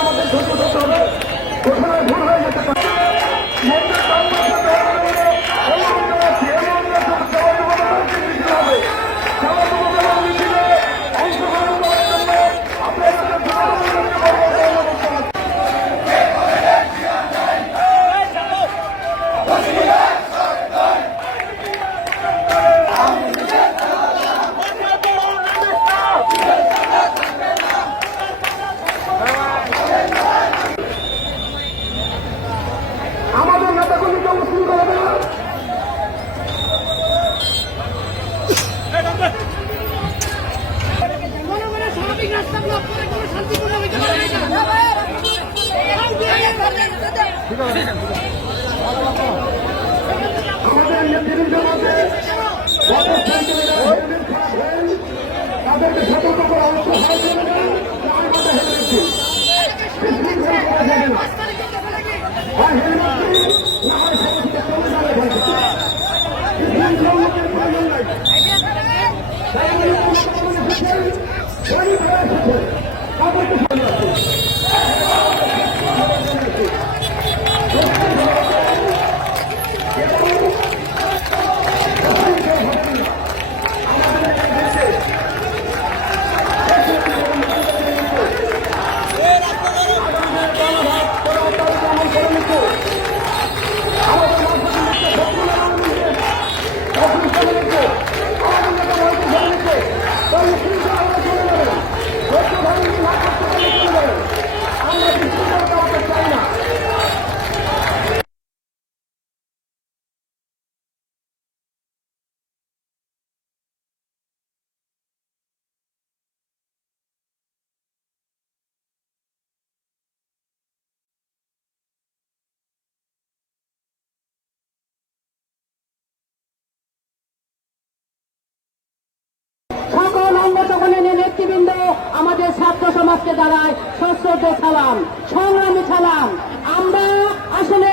আমাদের ধৈর্য ধরতে হবে, কোথাও ভুল হয়ে যেতে পারে। আমাদের নেতাকর্মীকে মুসলিম করে দেওয়া স্বাভাবিক রাস্তা ব্লক করে কোনো শান্তিপূর্ণ হইতে পারে না। আমাদের নেতৃবৃন্দের মধ্যে তাদেরকে সতর্ক করা হচ্ছে। নেতৃবৃন্দ, আমাদের ছাত্র সমাজকে জানায় সশ্রদ্ধ সালাম, সংগ্রামী সালাম। আমরা আসলে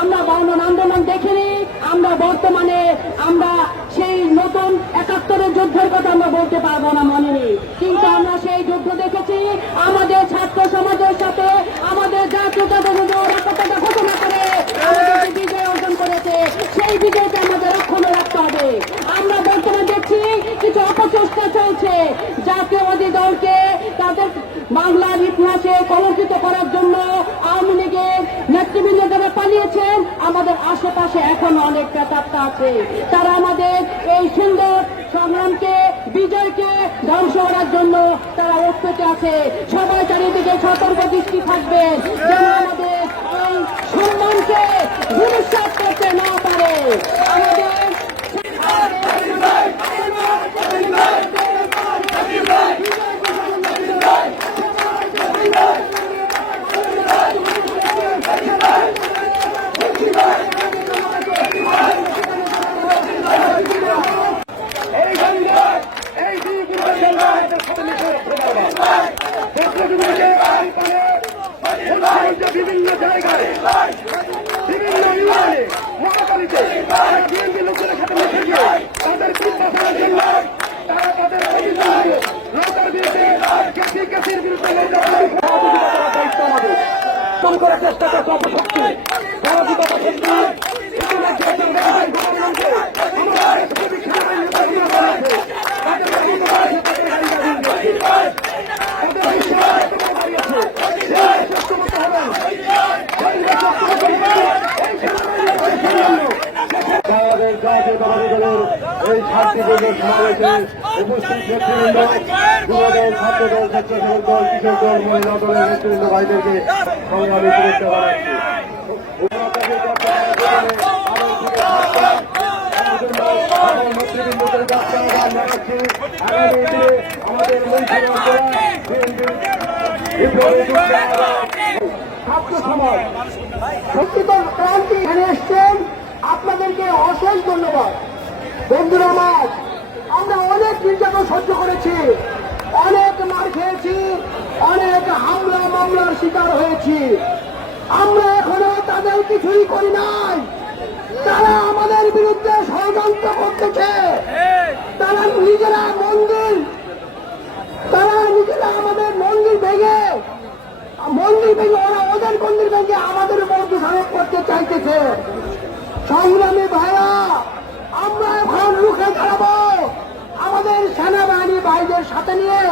আমরা বর্ণন আন্দোলন দেখিনি, আমরা বর্তমানে আমরা সেই নতুন ৭১-এর যুদ্ধের কথা আমরা বলতে পারবো না মনে নেই, কিন্তু আমরা সেই যুদ্ধ দেখেছি। আমাদের ছাত্র সমাজের সাথে আমাদের জাতীয়তাবাদী একতাটা ঘোষণা করে আমাদের যে বিজয় অর্জন করেছে, সেই বিজয়কে আমাদের অক্ষুণ্ণ রাখতে হবে। আমরা বর্তমানে দেখছি কিছু অপচেষ্টা চলছে জাতীয়বাদী দলকে তাদের বাংলার ইতিহাসে কলঙ্কিত করার জন্য। আওয়ামী লীগের নেতৃবৃন্দ যারা পালিয়েছেন, আমাদের আশেপাশে এখনো অনেক প্রেতাত্মা আছে। তারা আমাদের এই সুন্দর সংগ্রামকে, বিজয়কে ধ্বংস করার জন্য তারা প্রস্তুতি আছে। সবাই চারিদিকে সতর্ক দৃষ্টি থাকবেন যেন আমাদের এই সম্মানকে ভবিষ্যৎ করতে না পারে। আমাদের বিভিন্ন জায়গায়, বিভিন্ন ইউনিয়নে, মহাকালীতে বিএনপি লোকজনের সাথে মিশে গিয়ে তাদের প্রত্যাশার জন্য তারা তাদের নৌকার বিরুদ্ধে কেসির বিরুদ্ধে দায়িত্ব আমাদের তুমি করার চেষ্টা করছে অপশক্তি সামাজিকতা শক্তি এই শান্তিপূর্ণ সমাবেশে উপস্থিত নেতৃবৃন্দ, যুবদল, ছাত্রদল, স্বেচ্ছাসেবক দল, কিশোর দল, মহিলা দলের নেতৃবৃন্দ ভাইদেরকে সংগ্রামী শুভেচ্ছা জানাচ্ছি। নেতৃবৃন্দদের কাছে আহ্বান জানাচ্ছি, আগামী দিনে আমাদের ছাত্র সমাজ প্রকৃত ক্রান্তি এখানে এসছেন, আপনাদেরকে অশেষ ধন্যবাদ। বন্ধুরা আমার, আমরা অনেক নির্যাতন সহ্য করেছি, অনেক মার খেয়েছি, অনেক হামলা মামলার শিকার হয়েছি। আমরা এখনো তাদের কিছুই করি নাই। তারা আমাদের বিরুদ্ধে ষড়যন্ত্র করতেছে। তারা নিজেরা আমাদের মন্দির দিয়েছে। সংগ্রামী ভাইরা, আমরা এখন রুখে দাঁড়াবো আমাদের সেনাবাহিনী ভাইদের সাথে নিয়ে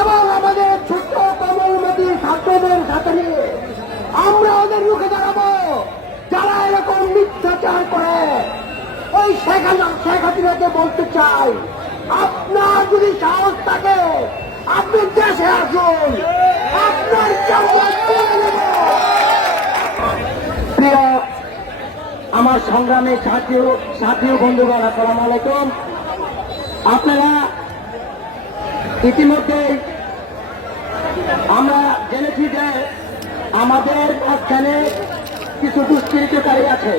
এবং আমাদের ছোট্ট কমলমতি ছাত্রদের সাথে নিয়ে আমরা ওদের রুখে দাঁড়াবো যারা এরকম মিথ্যাচার করে। ওই শেখ হাসিনাকে বলতে চাই, আপনার যদি সাহস থাকে আপনি দেশে আসুন, আপনার চামড়া তুলে নেব। প্রিয় আমার সংগ্রামী সাথী বন্ধুগণ, আসসালামু আলাইকুম। আপনারা ইতিমধ্যে আমরা জেনেছি যে আমাদের মাঝখানে কিছু দুষ্কৃতকারী আছে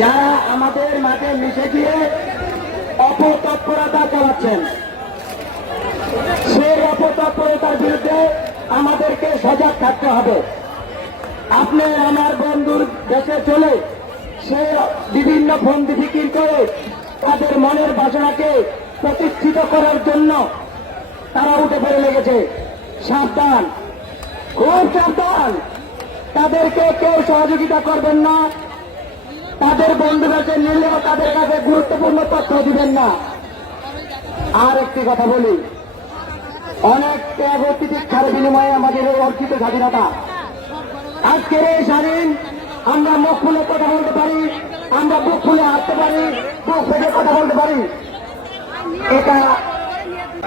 যারা আমাদের মাঝে মিশে গিয়ে অপতৎপরতা চালাচ্ছেন। সেই অপতৎপরতার বিরুদ্ধে আমাদেরকে সজাগ থাকতে হবে। আপনি আমার বন্ধুর দেশে চলে সে বিভিন্ন ফন্দি ফিকির করে তাদের মনের বাসনাকে প্রতিষ্ঠিত করার জন্য তারা উঠে পড়ে লেগেছে। সাবধান, খুব সাবধান। তাদেরকে কেউ সহযোগিতা করবেন না, তাদের বন্ধু কাছে নিলেও তাদের কাছে গুরুত্বপূর্ণ তথ্য দিবেন না। আর একটি কথা বলি, অনেক ত্যাগ ও তিতিক্ষার বিনিময়ে আমাদের এই অর্জিত স্বাধীনতা। আজকের এই স্বাধীন আমরা মুখ খুলে কথা বলতে পারি, আমরা বুক খুলে হাঁটতে পারি, বুক থেকে কথা বলতে পারি। এটা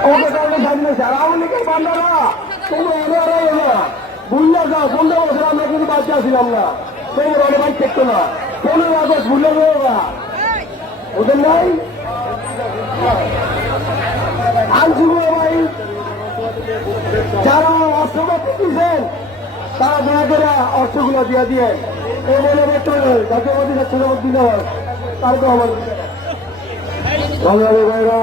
আওয়ামী লীগের বান্দারা তোমরা ভুললে যাও। 15 বছর আমরা কিন্তু বাচ্চা ছিলাম না, তোমরা অনেক দেখতো না। 15 আগস্ট ভুলে যাওয়া ওদের নাই আইনজীবী ভাই যারা অর্থপাতি দিচ্ছেন তারা দয়া করে অর্থগুলো দিয়ে দিয়ে এই মনে করতে জাতীয় পার্টি ছাত্রবাদ দিলে হয় তারপর আমার সংগ্রামী ভাইরা